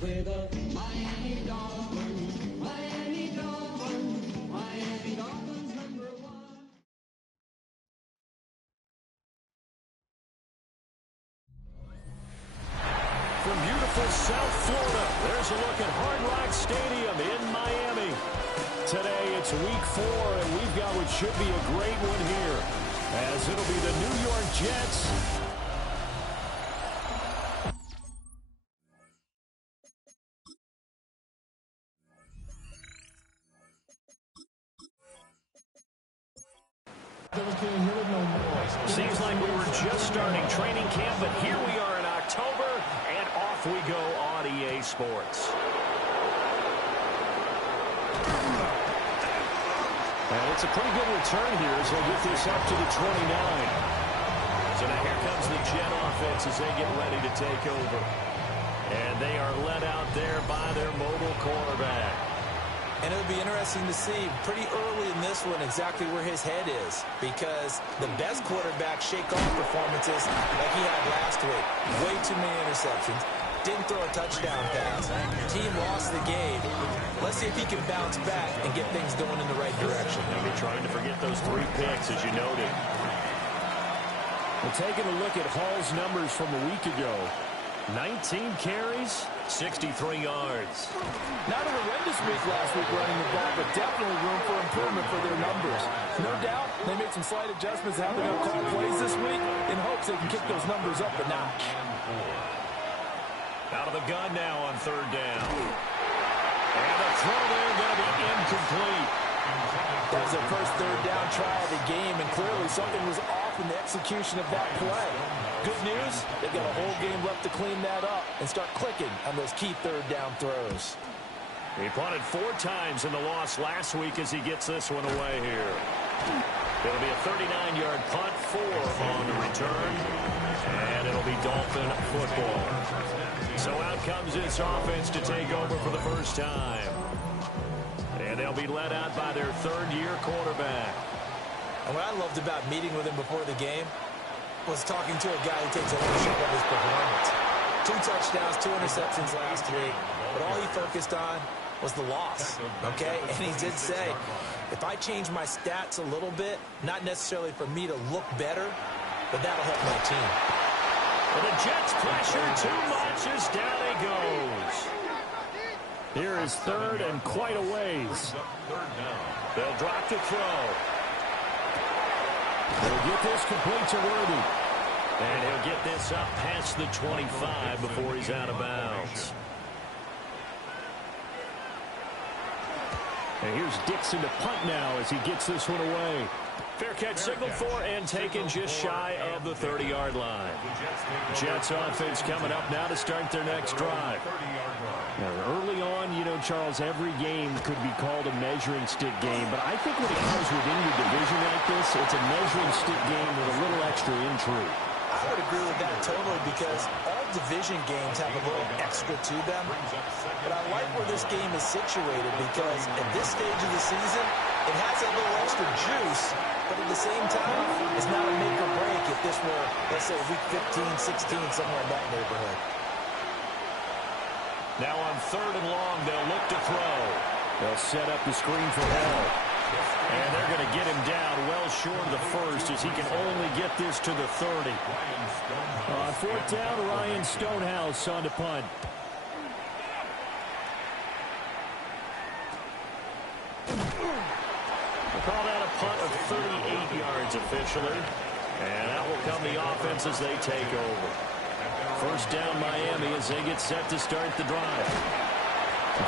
with the Miami Dolphins. Miami Dolphins. Miami Dolphins #1. From beautiful South Florida, there's a look at Hard Rock Stadium in Miami. Today it's week 4, and we've got what should be a great one here, as it'll be the New York Jets Seems like we were just starting training camp, but here we are in October, and off we go on EA Sports. And it's a pretty good return here as they get this up to the 29. So now here comes the Jet offense as they get ready to take over. And they are led out there by their mobile quarterback. And it'll be interesting to see pretty early in this one exactly where his head is, because the best quarterback shake-off performances like he had last week, way too many interceptions, didn't throw a touchdown pass, team lost the game. Let's see if he can bounce back and get things going in the right direction. They'll be trying to forget those 3 picks, as you noted. Well, taking a look at Hall's numbers from a week ago, 19 carries, 63 yards. Not a horrendous week last week running the ball, but definitely room for improvement for their numbers. No doubt, they made some slight adjustments to how they're going to call plays this week in hopes they can kick those numbers up a notch. Out of the gun now on 3rd down. And the throw there going to be incomplete. That was their first 3rd down try of the game, and clearly something was off in the execution of that play. Good news, they've got a whole game left to clean that up and start clicking on those key 3rd down throws. He punted 4 times in the loss last week as he gets this one away here. It'll be a 39-yard punt, 4 on the return, and it'll be Dolphin football. So out comes this offense to take over for the first time. And they'll be led out by their 3rd-year quarterback. And what I loved about meeting with him before the game was talking to a guy who takes ownership of his performance. 2 touchdowns, 2 interceptions last week, but all he focused on was the loss, okay? And he did say, if I change my stats a little bit, not necessarily for me to look better, but that'll help my team. Well, the Jets pressure too much as down he goes. Here is 3rd and quite a ways. They'll drop the throw. They'll get this complete to Worthy. And he'll get this up past the 25 before he's out of bounds. And here's Dixon to punt now as he gets this one away. Fair catch signaled for and taken just shy of the 30-yard line. Jets offense coming up now to start their next drive. Now, early on, you know, Charles, every game could be called a measuring stick game, but I think when it comes within your division like this, it's a measuring stick game with a little extra intrigue. I would agree with that totally, because all division games have a little extra to them. But I like where this game is situated, because at this stage of the season, it has a little extra juice, but at the same time, it's not a make or break if this were, let's say, week 15, 16, somewhere in that neighborhood. Now on 3rd and long, they'll look to throw. They'll set up the screen for Hall. And they're going to get him down well short of the first, as he can only get this to the 30. On 4th down, Ryan Stonehouse on to punt. We'll call that a punt of 38 yards officially. And that will come the offense as they take over. 1st down Miami as they get set to start the drive.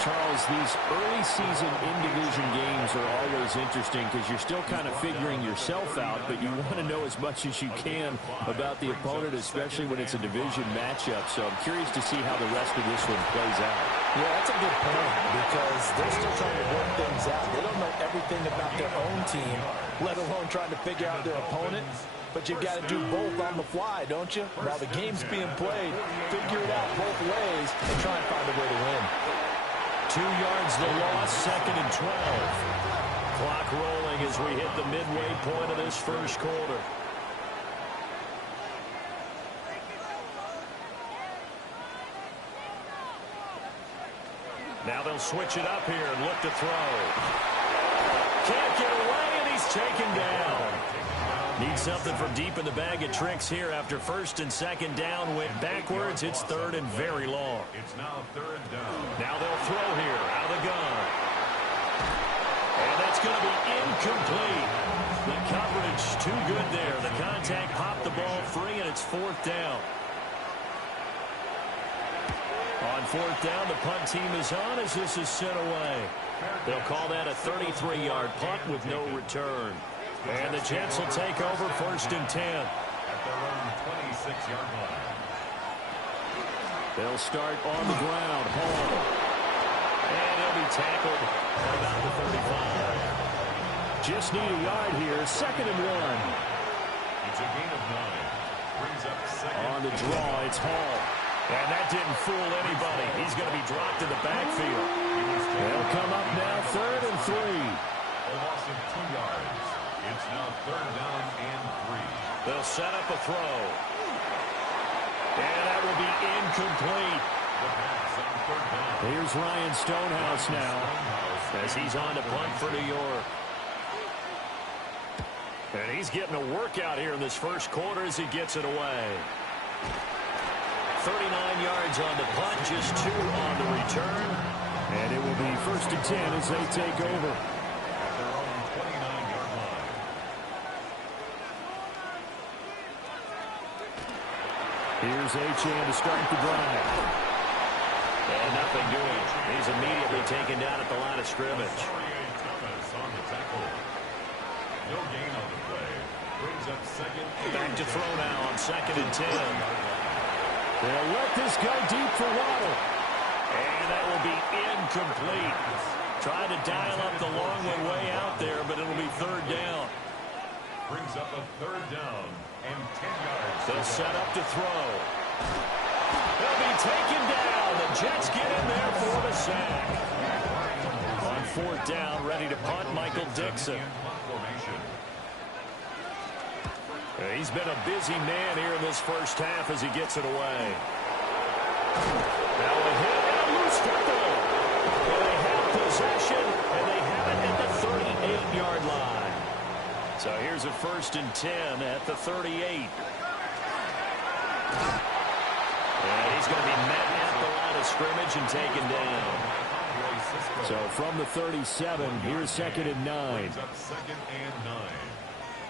Charles, these early season in-division games are always interesting because you're still kind of figuring yourself out, but you want to know as much as you can about the opponent, especially when it's a division matchup. So I'm curious to see how the rest of this one plays out. Yeah, that's a good point, because they're still trying to work things out. They don't know everything about their own team, let alone trying to figure out their opponent. But you've got to do both on the fly, don't you? While the game's being played, figure it out both ways and try and find a way to win. 2 yards the loss, 2nd and 12. Clock rolling as we hit the midway point of this first quarter. They'll switch it up here and look to throw. Can't get away, and he's taken down. Needs something from deep in the bag of tricks here after first and second down went backwards. It's third and very long. It's now third down. Now they'll throw here out of the gun. And that's going to be incomplete. The coverage too good there. The contact popped the ball free, and it's fourth down. On fourth down, the punt team is on as this is sent away. They'll call that a 33-yard punt with no return. And the Jets will take over first and 10. At their own 26-yard line. They'll start on the ground. Hall. And he'll be tackled at about the 35. Just need a yard here. Second and 1. It's a gain of 9. Brings up second. On the draw, it's Hall. And that didn't fool anybody. He's going to be dropped in the backfield. They'll come up now third and 3. A loss of 2 yards. It's now third down and 3. They'll set up a throw. And that will be incomplete. The pass on third down. Here's Ryan Stonehouse now as he's on to punt for New York. And he's getting a workout here in this first quarter as he gets it away. 39 yards on the punt, just 2 on the return. And it will be first and 10 as they take over. At their own 29-yard line. Here's Achane to start the drive. And nothing doing. He's immediately taken down at the line of scrimmage. Thomas on the tackle. No gain on the play. Brings up second. Back to throw now on second and 10. They'll let this go deep for Waddle. And that will be incomplete. Trying to dial up the long way out there, but it'll be third down. Brings up a third down and 10 yards. They'll set up to throw. They'll be taken down. The Jets get in there for the sack. On fourth down, ready to punt, Michael Dixon. He's been a busy man here in this first half as he gets it away. Now a hit and a loose football. And they have possession, and they have it at the 38-yard line. So here's a first and 10 at the 38. And he's going to be met at the line of scrimmage and taken down. So from the 37, here's second and 9. Brings up second and 9.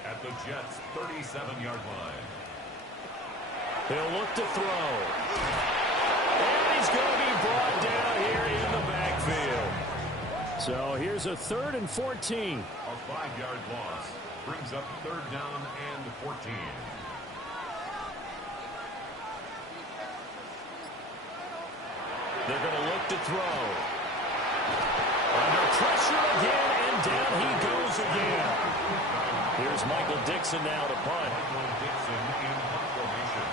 At the Jets' 37-yard line. He'll look to throw. And he's going to be brought down here in the backfield. So here's a third and 14. A 5-yard loss brings up third down and 14. They're going to look to throw. Under pressure again, and down he goes again. Here's Michael Dixon now to punt. Michael Dixon in punt formation.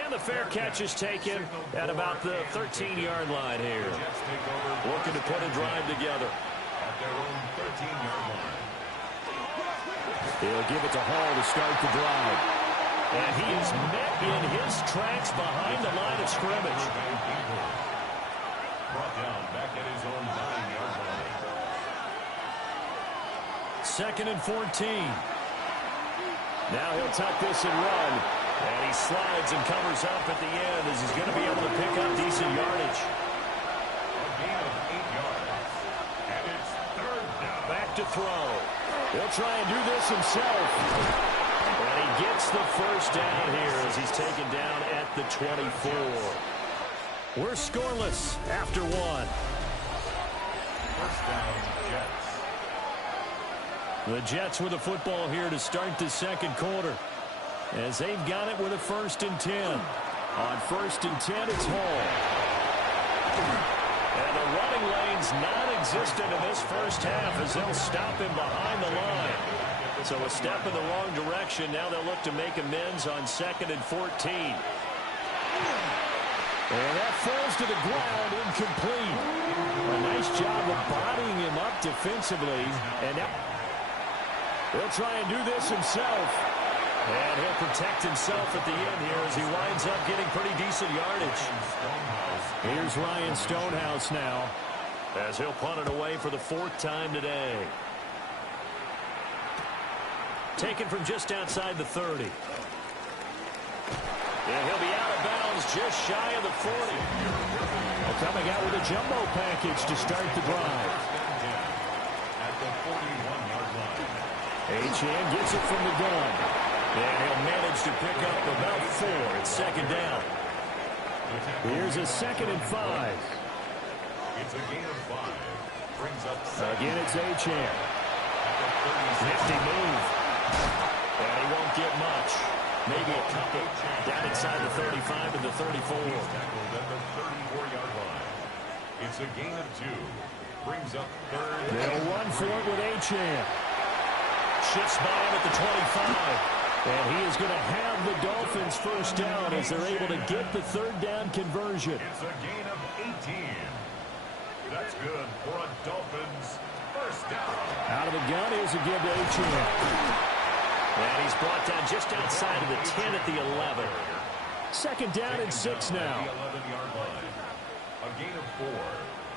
And the fair catch is taken at about the 13-yard line here. Jets take over. Looking to put a drive together. At their own 13-yard line. He'll give it to Hall to start the drive. And he is met in his tracks behind the line of scrimmage. Brought down back at his own 9-yard line. Second and 14. Now he'll tuck this and run. And he slides and covers up at the end as he's going to be able to pick up decent yardage. A gain of 8 yards. And it's third down. Back to throw. He'll try and do this himself. And he gets the first down here as he's taken down at the 24. We're scoreless after one. First down, Jets. The Jets with the football here to start the second quarter. As they've got it with a first and 10. On first and 10, it's Hall. And the running lane's non-existent in this first half as they'll stop him behind the line. So a step in the wrong direction. Now they'll look to make amends on second and 14. And that falls to the ground, incomplete. A nice job of bodying him up defensively. And now he'll try and do this himself. And he'll protect himself at the end here as he winds up getting pretty decent yardage. Here's Ryan Stonehouse now as he'll punt it away for the 4th time today. Taken from just outside the 30. And he'll be out of bounds just shy of the 40. Well, coming out with a jumbo package to start the drive. At the 41-yard line. Achane gets it from the gun. And he'll manage to pick up about 4 at 2nd down. Here's a 2nd and 5. It's a gain of 5. Brings up Again, it's Achane. Nifty move. And he won't get much. Maybe a couple. Down inside the 35 and the 34. tackled at the 34-yard line. It's a gain of 2. Brings up 3rd. They'll run for it with Achane. Shifts by him at the 25. And he is going to have the Dolphins first down as they're able to get the 3rd down conversion. It's a gain of 18. That's good for a Dolphins first down. Out of the gun, here's a give to Achane. And he's brought down just outside of the 10 at the 11. 2nd down and 6 now. The 11-yard line. A gain of 4.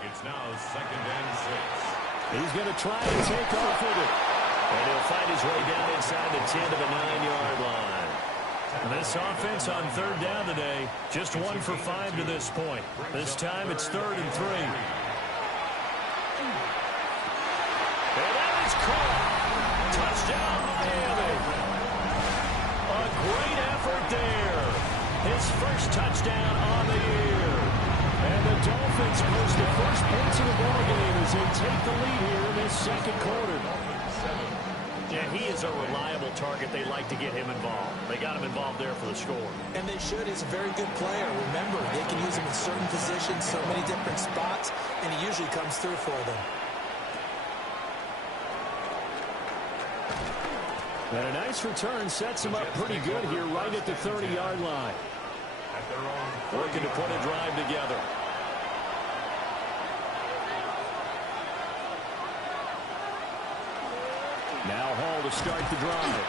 It's now 2nd and 6. He's going to try and take off with it. And he'll find his way down inside the 10 to the 9-yard line. This offense on 3rd down today, just 1 for 5 to this point. This time it's 3rd and 3. And that is caught. Touchdown, Miami. A great effort there. His first touchdown on the year. And the Dolphins post the first points of the ballgame as they take the lead here in this 2nd quarter. Yeah, he is a reliable target. They like to get him involved. They got him involved there for the score. And they should. He's a very good player. Remember, they can use him in certain positions, so many different spots, and he usually comes through for them. And a nice return sets him up pretty good here right at the 30-yard line. At their own Working to put a drive together. Now Hall to start the drive.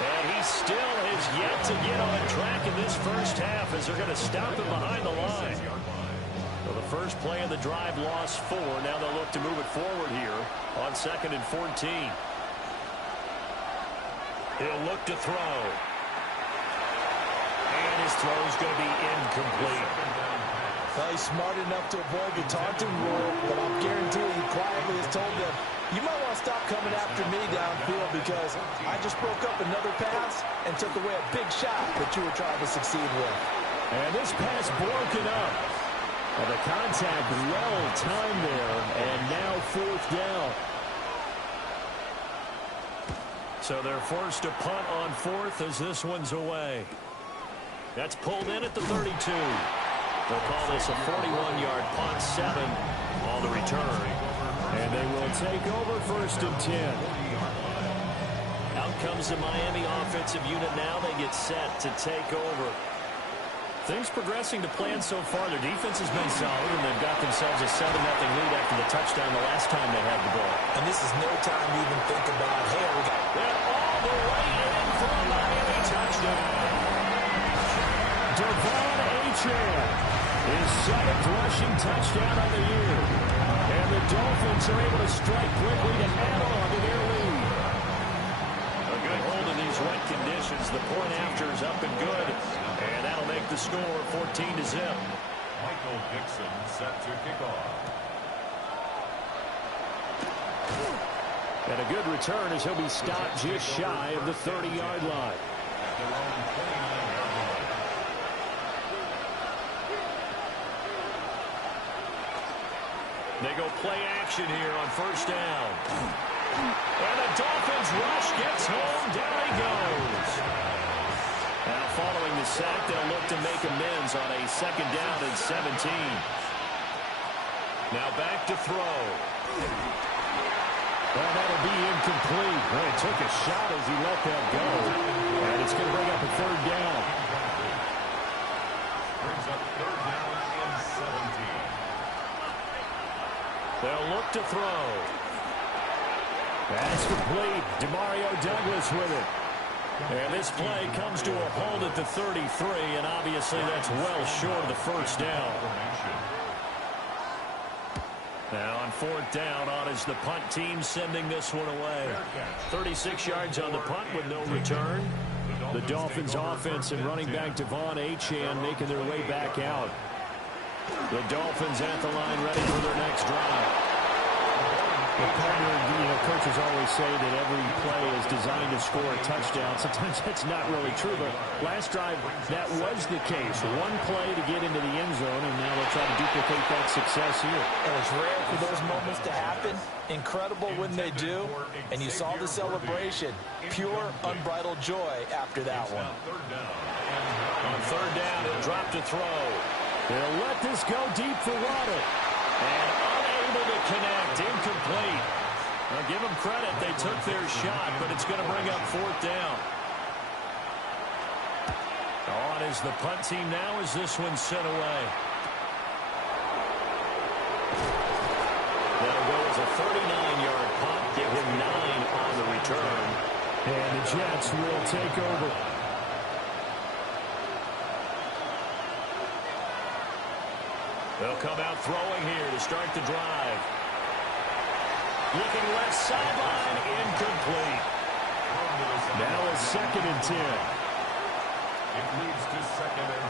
And he still has yet to get on track in this first half as they're going to stop him behind the line. Well, the first play of the drive lost 4. Now they'll look to move it forward here on 2nd and 14. He'll look to throw. And his throw is going to be incomplete. Well, he's smart enough to avoid the taunting rule, but I'm guaranteeing he quietly has told them, you might want to stop coming after me downfield because I just broke up another pass and took away a big shot that you were trying to succeed with. And this pass broken up. Well, the contact well timed there, and now 4th down. So they're forced to punt on 4th as this one's away. That's pulled in at the 32. They'll call this a 41-yard punt, 7 on the return. And they will take over 1st and 10. Out comes the Miami offensive unit now. They get set to take over. Things progressing to plan so far. Their defense has been solid, and they've got themselves a 7-0 lead after the touchdown the last time they had the ball. And this is no time to even think about, hey, we got... And all the way in for a Miami touchdown. Devon Achane, his 7th rushing touchdown of the year. And the Dolphins are able to strike quickly to add on to their lead. A good hold in these wet conditions. The point after is up and good. And that'll make the score 14-0. Michael Dixon set to kick off. And a good return as he'll be stopped just shy of the 30-yard line. At their own 29-yard line. They go play action here on 1st down. And the Dolphins rush gets home. Down he goes. Now following the sack, they'll look to make amends on a 2nd down and 17. Now back to throw. Well, that'll be incomplete. Well, he took a shot as he let that go. And it's going to bring up a 3rd down. Brings up 3rd down and 17. They'll look to throw. That's complete. Demario Douglas with it. And this play comes to a halt at the 33, and obviously that's well short of the first down. Now on fourth down, on is the punt team sending this one away. 36 yards on the punt with no return. The Dolphins offense and running back Devon Achane making their way back out. The Dolphins at the line ready for their next drive. The partner, coaches always say that every play is designed to score a touchdown. Sometimes that's not really true, but last drive, that was the case. One play to get into the end zone, and now they'll try to duplicate that success here. And it's rare for those moments to happen. Incredible when they do. And you saw the celebration. Pure, unbridled joy after that one. On third down, he'll drop to throw. They'll let this go deep for Waddle. And unable to connect, incomplete. Now give them credit, they took their shot, but it's going to bring up fourth down. On is the punt team now as this one's sent away. That'll go as a 39-yard punt, give him 9 on the return. And the Jets will take over. They'll come out throwing here to start the drive. Looking left sideline, incomplete. Now a 2nd and 10. It leads to 2nd and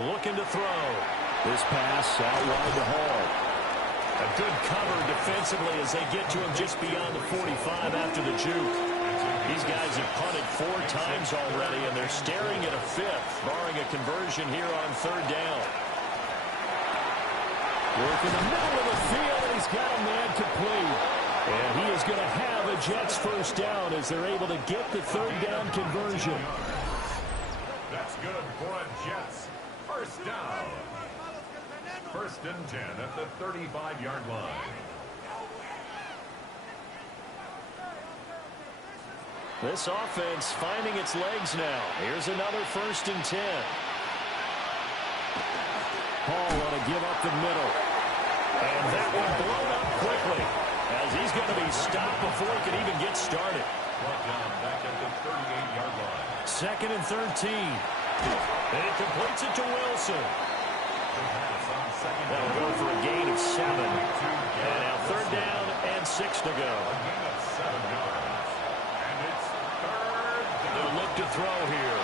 10. Looking to throw. This pass out wide to Hall. A good cover defensively as they get to him just beyond the 45 after the juke. These guys have punted 4 times already, and they're staring at a 5th, barring a conversion here on third down. Work in the middle of the field, and he's got a man complete. And he is going to have a Jets first down as they're able to get the third down conversion. That's good for a Jets first down. 1st and 10 at the 35-yard line. This offense finding its legs now. Here's another 1st and 10. Hall want to give up the middle. And that one blown up quickly as he's going to be stopped before he can even get started. Brought down back at the 38-yard line. 2nd and 13. And it completes it to Wilson. That'll go for a gain of 7. And now third down and 6 to go. A gain of 7 yards. And it's third. They'll look to throw here.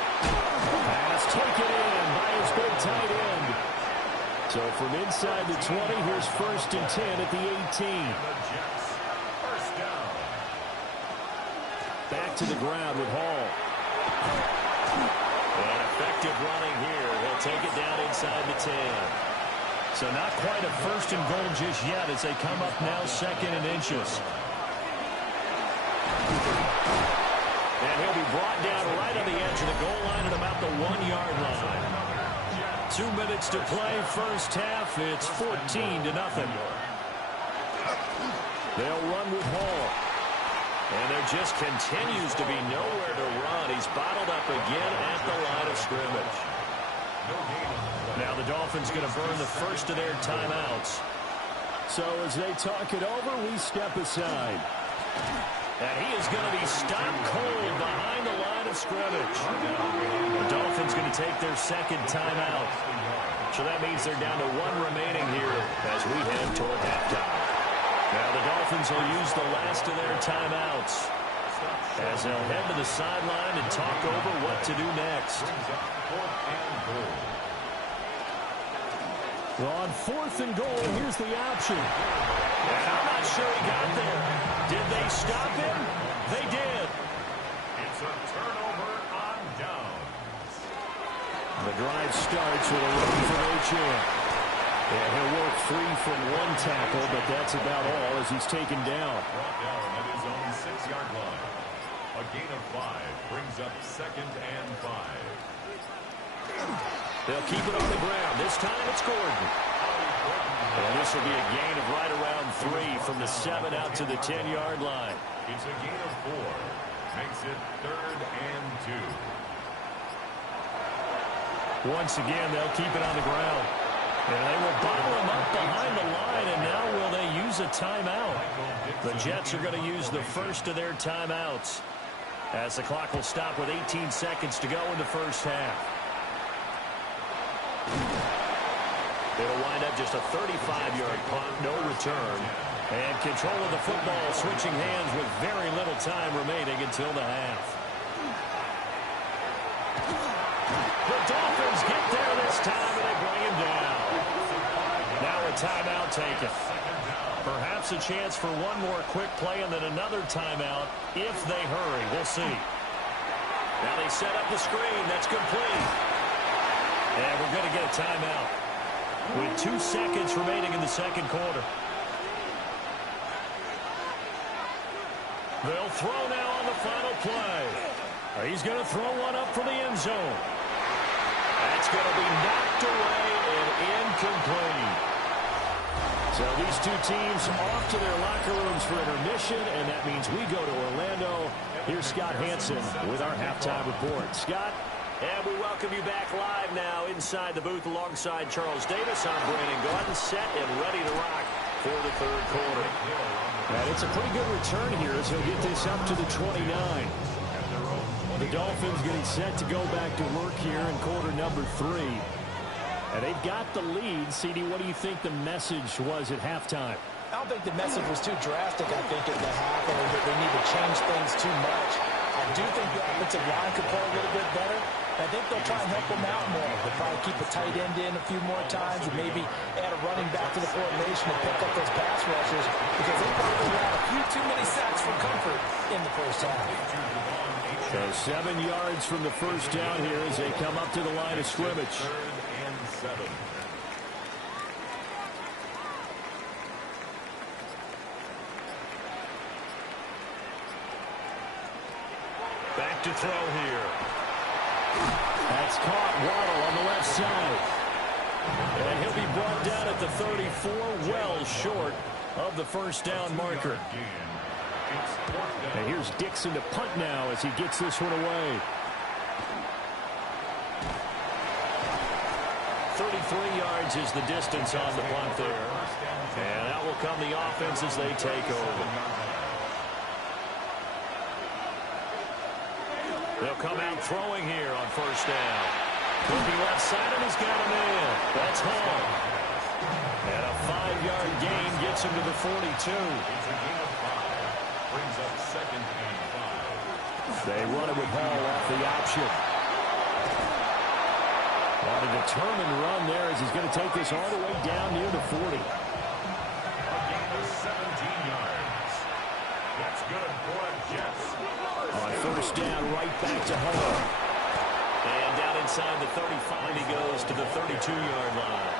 Pass taken in by his big tight end. So from inside the 20, here's 1st and 10 at the 18. The Jets first down. Back to the ground with Hall. And effective running here. He'll take it down inside the 10. So not quite a 1st and goal just yet as they come up now 2nd and inches. And he'll be brought down right on the edge of the goal line at about the 1-yard line. 2 minutes to play first half. It's 14-0. They'll run with Hall. And there just continues to be nowhere to run. He's bottled up again at the line of scrimmage. Now the Dolphins going to burn the first of their timeouts. So as they talk it over, we step aside. And he is going to be stopped cold behind the line of scrimmage. The Dolphins going to take their 2nd timeout. So that means they're down to 1 remaining here as we head toward halftime. Now the Dolphins will use the last of their timeouts as they'll head to the sideline and talk over what to do next. Well, on 4th and goal, here's the option. And I'm not sure he got there. Did they stop him? They did. It's a turnover on downs. The drive starts with a run from Achane. And he'll work 3 from 1 tackle, but that's about all as he's taken down. Brought down at his own 6-yard line. A gain of 5 brings up 2nd and 5. They'll keep it on the ground. This time it's Gordon. And this will be a gain of right around 3 from the 7 out to the 10-yard line. It's a gain of 4. Makes it 3rd and 2. Once again, they'll keep it on the ground. And they will bottle him up behind the line, and now will they use a timeout? The Jets are going to use the first of their timeouts. as the clock will stop with 18 seconds to go in the first half. It'll wind up just a 35-yard punt, no return. And control of the football switching hands with very little time remaining until the half. The Dolphins get there this time, and they bring him down. Now a timeout taken. Perhaps a chance for one more quick play and then another timeout if they hurry. We'll see. Now they set up the screen. That's complete. And we're going to get a timeout with 2 seconds remaining in the second quarter. They'll throw now on the final play. He's going to throw one up for the end zone. That's going to be knocked away and incomplete. So these two teams off to their locker rooms for intermission, and that means we go to Orlando. Here's Scott Hanson with our halftime report. Scott? And we welcome you back live now inside the booth alongside Charles Davis. I'm Brandon Gaudin, set and ready to rock for the third quarter. And it's a pretty good return here as he'll get this up to the 29. The Dolphins getting set to go back to work here in quarter number 3. And they've got the lead. CD, what do you think the message was at halftime? I don't think the message was too drastic, I think, at the half, or that they need to change things too much. I do think the offensive line could play a little bit better. I think they'll try and help them out more. They'll probably keep a tight end in a few more times and maybe add a running back to the formation to pick up those pass rushers because they probably had a few too many sacks for comfort in the first half. So 7 yards from the first down here as they come up to the line of scrimmage. Back to throw here. That's caught. Waddle on the left side. And he'll be brought down at the 34, well short of the first down marker. And here's Dixon to punt now as he gets this one away. 33 yards is the distance on the punt there. And out will come the offense as they take over. They'll come out throwing here on first down. Looking left side, and he's got him in. That's Hall. And a 5-yard gain gets him to the 42. Brings up 2nd and 5. They run it with Hall off the option. On a determined run there as he's going to take this all the way down near the 40. A gain of 17 yards. That's good for a Jets. On first down, right back to Hall. And down inside the 35, he goes to the 32-yard line.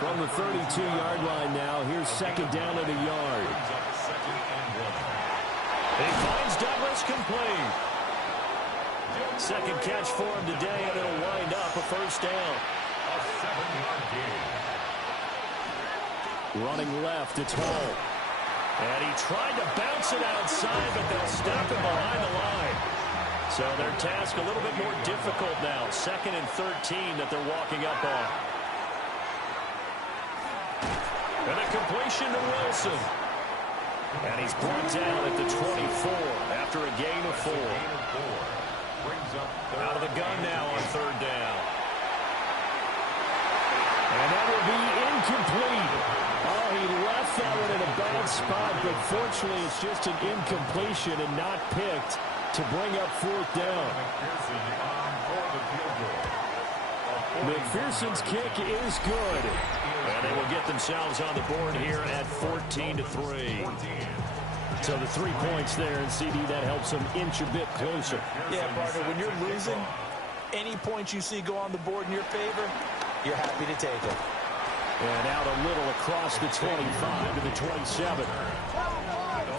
From the 32-yard line now, here's second down at a yard. He finds Douglas complete. Second catch for him today, and it'll wind up a first down. A 7-yard gain. Running left, it's Hall. And he tried to bounce it outside, but they'll stop him behind the line. So their task a little bit more difficult now. 2nd and 13 that they're walking up on. And a completion to Wilson. And he's brought down at the 24 after a gain of 4. Out of the gun now on third down. And that will be incomplete. Oh, he left that one in a bad spot, but fortunately it's just an incompletion and not picked to bring up fourth down. McPherson's kick is good. And they will get themselves on the board here at 14-3. So the 3 points there, and CD, that helps them inch a bit closer. Yeah, partner, when you're losing, any points you see go on the board in your favor, you're happy to take it. And out a little across the 25 to the 27.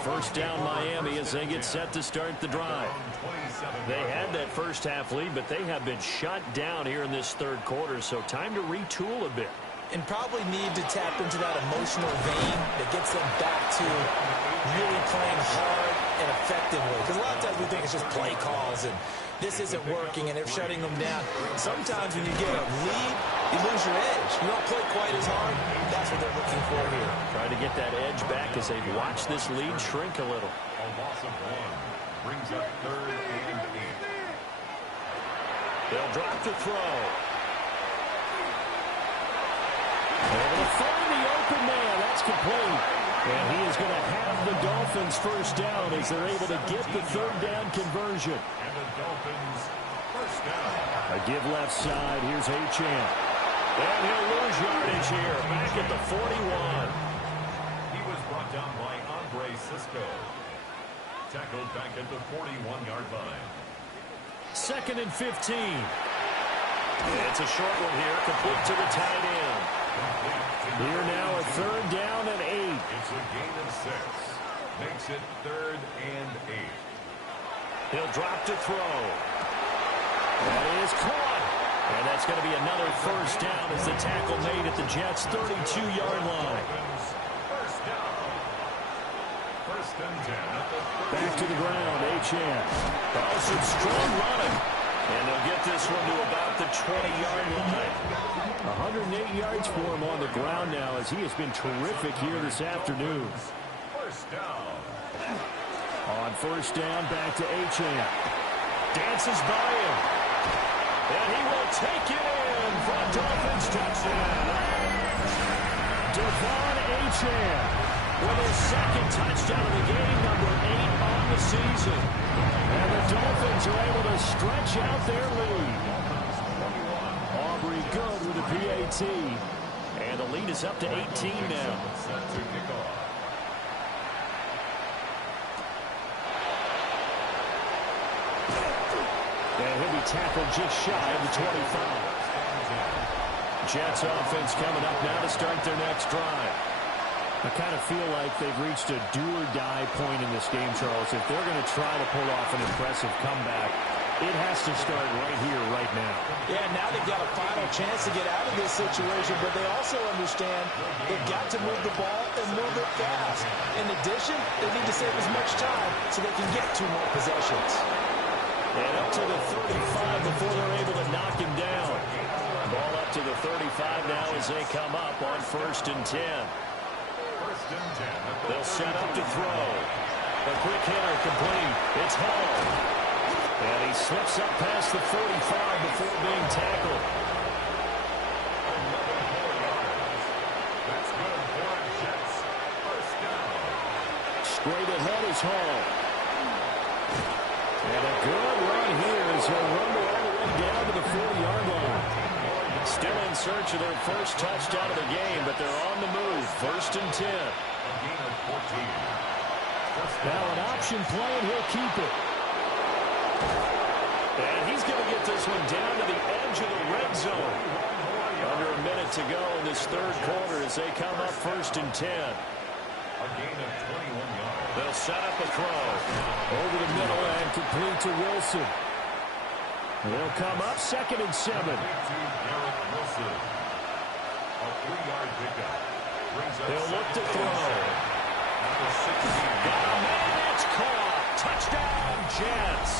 First down Miami as they get set to start the drive. They had that first half lead, but they have been shut down here in this third quarter, so time to retool a bit. And probably need to tap into that emotional vein that gets them back to really playing hard and effectively. Because a lot of times we think it's just play calls and this isn't working and they're shutting them down. Sometimes when you get a lead, you lose your edge. You don't play quite as hard. That's what they're looking for here. Trying to get that edge back as they watch this lead shrink a little. A loss of 1. Brings up 3rd and 8. They'll drop to throw. Able to find the open man. That's complete. And he is going to have the Dolphins first down as they're able to get the 3rd down conversion. And the Dolphins first down. A give left side. Here's Achane. And he'll lose yardage here. Back at the 41. He was brought down by Andre Cisco. Tackled back at the 41-yard line. 2nd and 15. It's a short one here, complete to the tight end. Here now a 3rd down and 8. It's a gain of 6. Makes it 3rd and 8. He'll drop to throw. That is caught. And that's going to be another first down as the tackle made at the Jets' 32-yard line. First down. 1st and 10 at the 30. Back to the ground, Achane. Oh, some strong running. And they'll get this one to about the 20-yard line. 108 yards for him on the ground now as he has been terrific here this afternoon. First down. On first down, back to Achane. Dances by him. And he will take it in for a Dolphins touchdown. Devon Achane with his 2nd touchdown of the game, number 8 on the season. And the Dolphins are able to stretch out their lead. Aubrey Good with a PAT. And the lead is up to 18 now. Set to kick off. And he'll be tackled just shy of the 25. Jets offense coming up now to start their next drive. I kind of feel like they've reached a do-or-die point in this game, Charles. If they're going to try to pull off an impressive comeback, it has to start right here, right now. Yeah, now they've got a final chance to get out of this situation, but they also understand they've got to move the ball and move it fast. In addition, they need to save as much time so they can get 2 more possessions. And up to the 35 before they're able to knock him down. Ball up to the 35 now as they come up on 1st and 10. They'll set up to throw. A quick hitter complete. It's Hall. And he slips up past the 45 before being tackled. That's good for the Jets. First down. Straight ahead is Hall. And a good run here as he'll rumble all the way down to the 40-yard line. Still in search of their first touchdown of the game, but they're on the move. 1st and 10. A gain of 14. Now an option play, and he'll keep it. And he's going to get this one down to the edge of the red zone. Under a minute to go in this 3rd quarter as they come up 1st and 10. A gain of 21 yards. They'll set up a throw. Over the middle and complete to Wilson. They'll come up 2nd and 7. To Garrett Wilson. A 3-yard pickup. Brings up They'll look to 2nd and throw. 7. At the 16. Got a man, it's caught. Touchdown, Jets.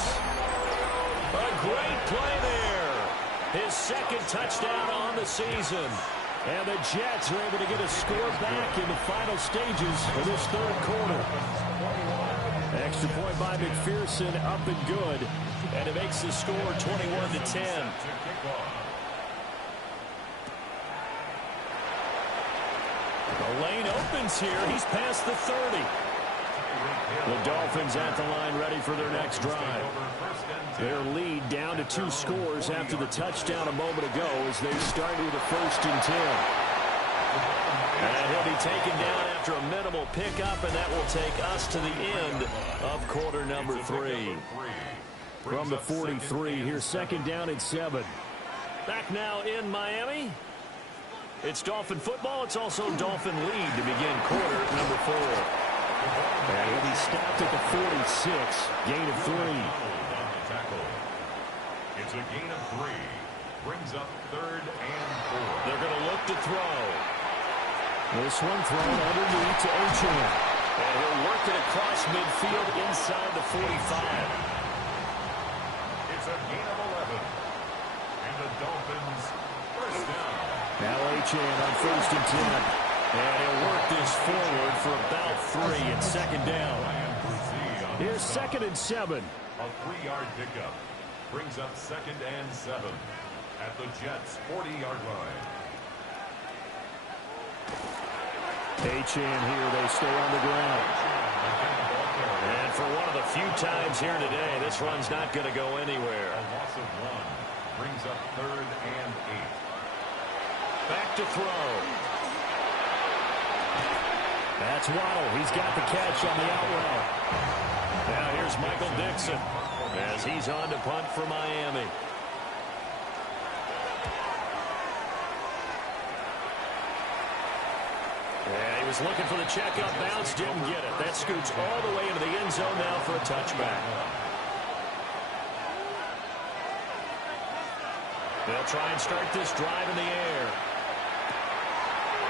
A great play there. His 2nd touchdown on the season. And the Jets are able to get a score back in the final stages of this 3rd quarter. Extra point by McPherson, up and good. And it makes the score 21-10. To kick off. The lane opens here. He's past the 30. The Dolphins at the line ready for their next drive. Their lead down to 2 scores after the touchdown a moment ago as they start with a 1st and 10. And he'll be taken down after a minimal pickup, and that will take us to the end of quarter number 3. From the 43, here's 2nd down and 7. Back now in Miami. It's Dolphin football. It's also Dolphin lead to begin quarter number 4. And he'll be stopped at the 46, gain of 3. It's a gain of 3. Brings up 3rd and 4. They're going to look to throw. This one thrown underneath to Achane. And he'll work it across midfield inside the 45. It's a gain of 11. And the Dolphins first down. Now Achane on 1st and 10. And he'll work this forward for about 3 at 2nd down. Ryan Brzee on Here's 2nd and 7. A 3-yard pickup brings up 2nd and 7 at the Jets' 40-yard line. Achane here. They stay on the ground. And for one of the few times here today, this run's not going to go anywhere. A loss of 1 brings up 3rd and 8. Back to throw. That's Waddle. He's got the catch on the out route. Now here's Michael Dixon as he's on to punt for Miami. Yeah, he was looking for the checkup bounce, didn't get it. That scoots all the way into the end zone now for a touchback. They'll try and start this drive in the air.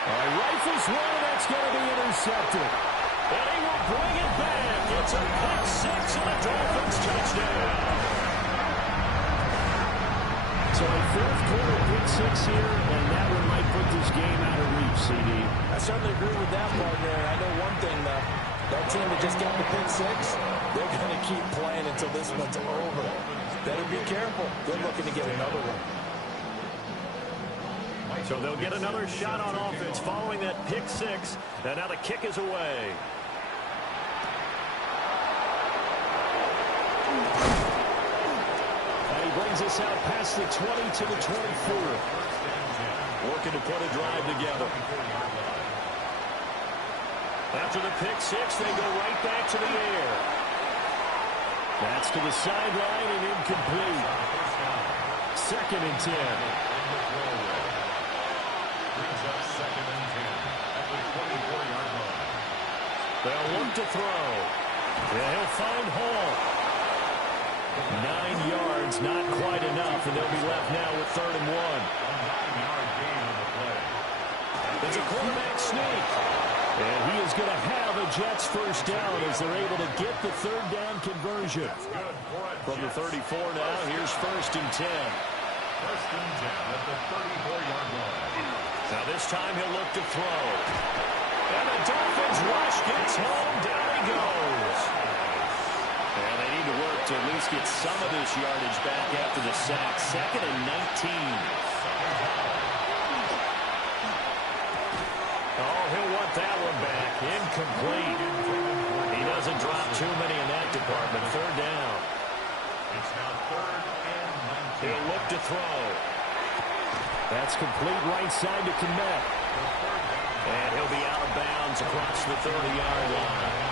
Rifles one, that's going to be intercepted. And he will bring it back. It's a pick six and a Dolphins touchdown. So a fourth-quarter pick six here, and that one might put this game out of reach, CD. I certainly agree with that, partner. And I know one thing, though. That team that just got the pick six, they're going to keep playing until this one's over. Better be careful. They're looking to get another one. So they'll get another shot on offense following that pick six. And now the kick is away. And he brings us out past the 20 to the 24. Working to put a drive together. After the pick six, they go right back to the air. That's to the sideline and incomplete. 2nd and 10. Brings up 2nd and 10 at the 24-yard line. They'll look to throw. Yeah, he'll find Hall. 9 yards, not quite enough, and they'll be left now with 3rd and 1. A 9-yard gain on the play. It's a quarterback sneak. And he is going to have a Jets first down as they're able to get the 3rd down conversion. Good for a From the Jets. 34 now, here's 1st and 10. 1st and 10 at the 34-yard line. Now this time he'll look to throw. And the Dolphins rush gets home. Down he goes. And they need to work to at least get some of this yardage back after the sack. 2nd and 19. Oh, he'll want that one back. Incomplete. He doesn't drop too many in that department. 3rd down. It's now 3rd and 19. He'll look to throw. That's complete right side to Kmet. And he'll be out of bounds across the 30-yard line.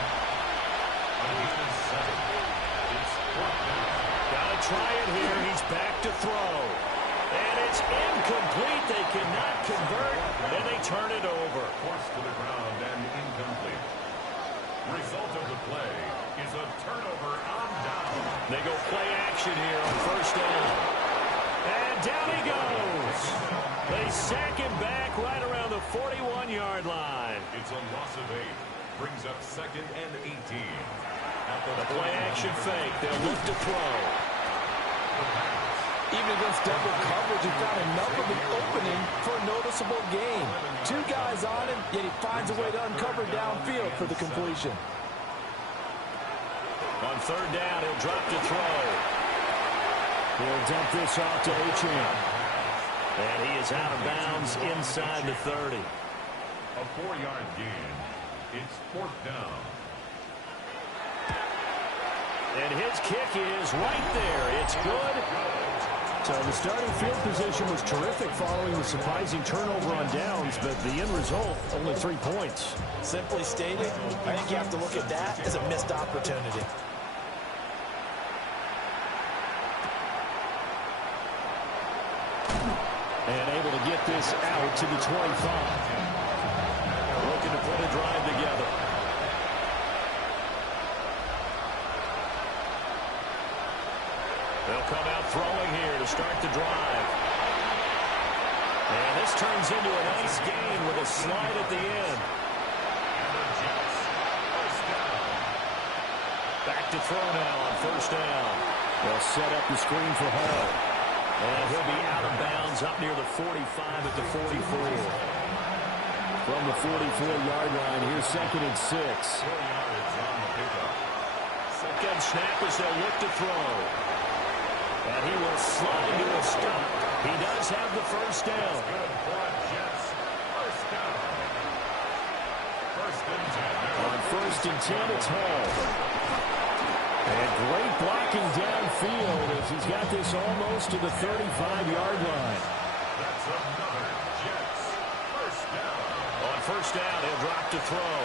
Gotta try it here. He's back to throw. And it's incomplete. They cannot convert, and they turn it over. Forced to the ground and incomplete. Result of the play is a turnover on down. They go play action here on 1st down. And down he goes. They sack him back right around the 41-yard line. It's a loss of 8. Brings up 2nd and 18. At The play action fake. They'll look to throw. Even against double coverage, he found enough of an opening for a noticeable gain. 2 guys on him, yet he finds a way to uncover downfield for the completion. On 3rd down, he'll drop to throw. He'll dump this off to Achane. And he is out of bounds inside the 30. A 4-yard gain. It's 4th down. And his kick is right there. It's good. So the starting field position was terrific following the surprising turnover on downs, but the end result, only 3 points. Simply stated, I think you have to look at that as a missed opportunity. And able to get this out to the 25. Looking to put a drive together. They'll come out throwing here to start the drive. And this turns into a nice gain with a slide at the end. Back to throw now on 1st down. They'll set up the screen for Hall. And he'll be out of bounds up near the 45 at the 44. From the 44-yard line, here's 2nd and 6. 4 yards on the pickup. 2nd snap as they'll look to throw. And he will slide to a stop. He does have the first down. On 1st and 10, it's Hall. And great blocking downfield as he's got this almost to the 35-yard line. That's another Jets first down. On 1st down, he'll drop to throw.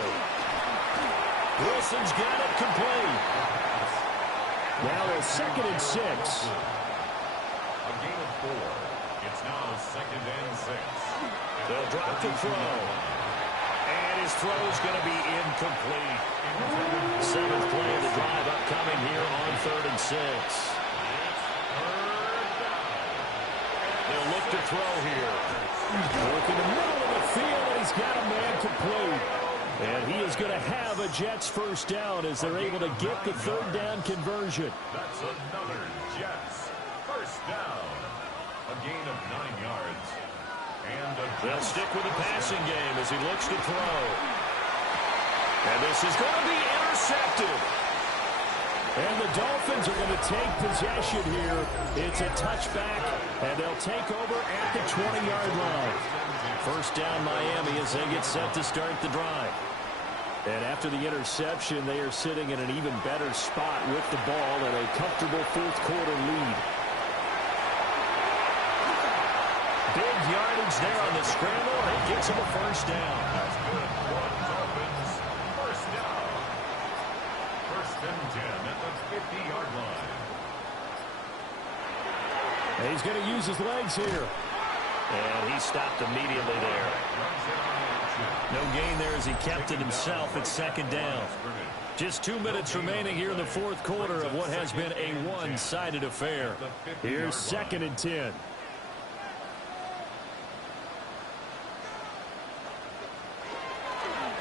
Wilson's got it complete. Now a 2nd and 6. A gain of 4. It's now 2nd and 6. They'll drop to throw. And his throw's going to be incomplete. 7th play of the drive upcoming here on 3rd and 6. They'll look to throw here. Look in the middle of the field, and he's got a man complete. And he is going to have a Jets first down as they're able to get the 3rd down conversion. That's another Jets first down. A gain of 9 yards. And They'll stick with the passing game as he looks to throw. And this is going to be intercepted. And the Dolphins are going to take possession here. It's a touchback, and they'll take over at the 20-yard line. First down Miami as they get set to start the drive. And after the interception, they are sitting in an even better spot with the ball and a comfortable 4th quarter lead. Big yardage there on the scramble, and it gets him a first down. that's good for Dolphins. First down. 1st and 10 at the 50-yard line. And he's going to use his legs here. And he stopped immediately there. No gain there as he kept it himself at 2nd down. Just 2 minutes remaining here in the 4th quarter of what has been a one-sided affair. Here's 2nd and 10.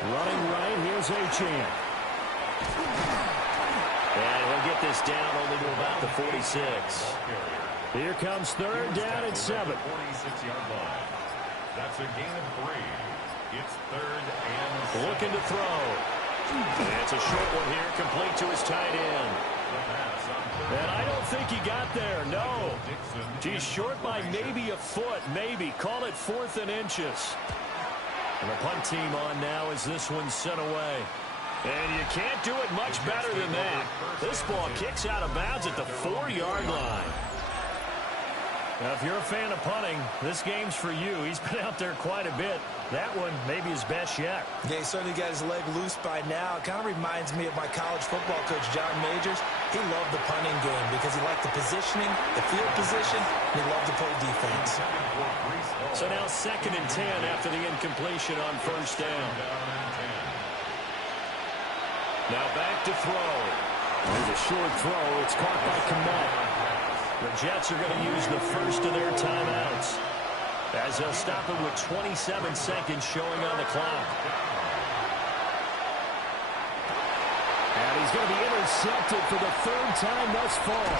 Running right, here's Achane. And he'll get this down only to about the 46. Here comes 3rd down and 7. 46-yard line. That's a gain of 3. It's 3rd and Looking to throw. And it's a short one here, complete to his tight end. And I don't think he got there, no. He's short by maybe a foot, maybe. Call it 4th and inches. And the punt team on now as this one's sent away. And you can't do it much better than that. This ball kicks out of bounds at the 4-yard line. Now, if you're a fan of punting, this game's for you. He's been out there quite a bit. That one may be his best yet. Yeah, he certainly got his leg loose by now. It kind of reminds me of my college football coach, John Majors. He loved the punting game because he liked the positioning, the field position, and he loved to play defense. So now 2nd and 10 after the incompletion on 1st down. Now back to throw. There's a short throw. It's caught by Kmet. The Jets are going to use the first of their timeouts as they'll stop it with 27 seconds showing on the clock. And he's going to be intercepted for the 3rd time thus far.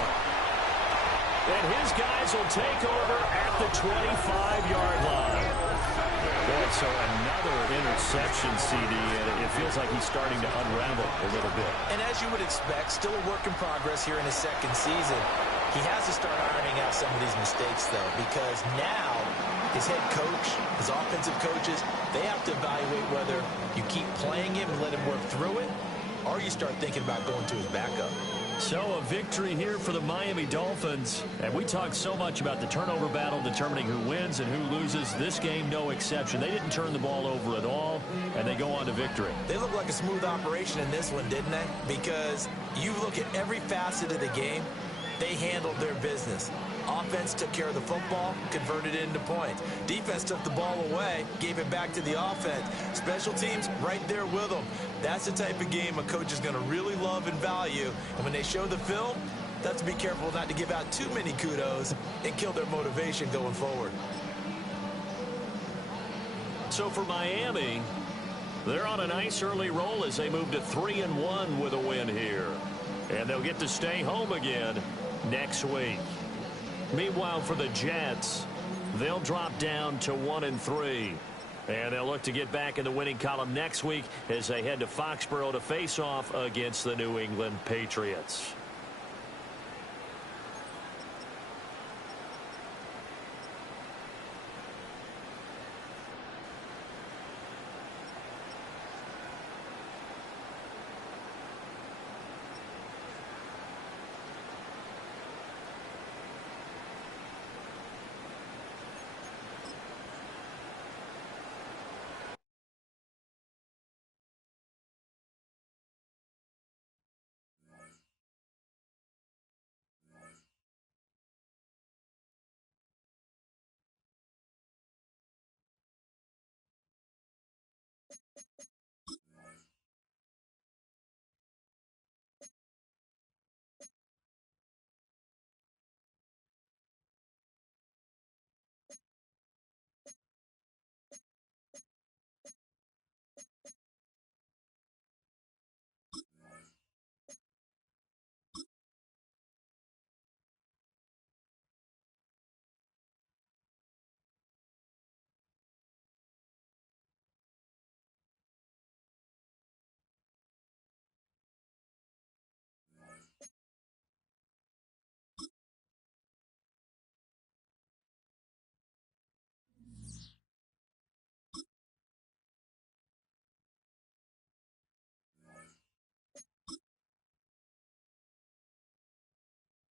And his guys will take over at the 25-yard line. Boy, so another interception, CD, and it feels like he's starting to unravel a little bit. And as you would expect, still a work in progress here in his 2nd season. He has to start ironing out some of these mistakes, though, because now his head coach, his offensive coaches, they have to evaluate whether you keep playing him and let him work through it, or you start thinking about going to his backup. So a victory here for the Miami Dolphins. And we talked so much about the turnover battle determining who wins and who loses. This game, no exception. They didn't turn the ball over at all, and they go on to victory. They look like a smooth operation in this one, didn't they? Because you look at every facet of the game, they handled their business. Offense took care of the football, converted it into points. Defense took the ball away, gave it back to the offense. Special teams, right there with them. That's the type of game a coach is going to really love and value. And when they show the film, they have to be careful not to give out too many kudos and kill their motivation going forward. So for Miami, they're on a nice early roll as they move to 3-1 with a win here. And they'll get to stay home again next week. Meanwhile, for the Jets, they'll drop down to 1-3. And they'll look to get back in the winning column next week as they head to Foxborough to face off against the New England Patriots.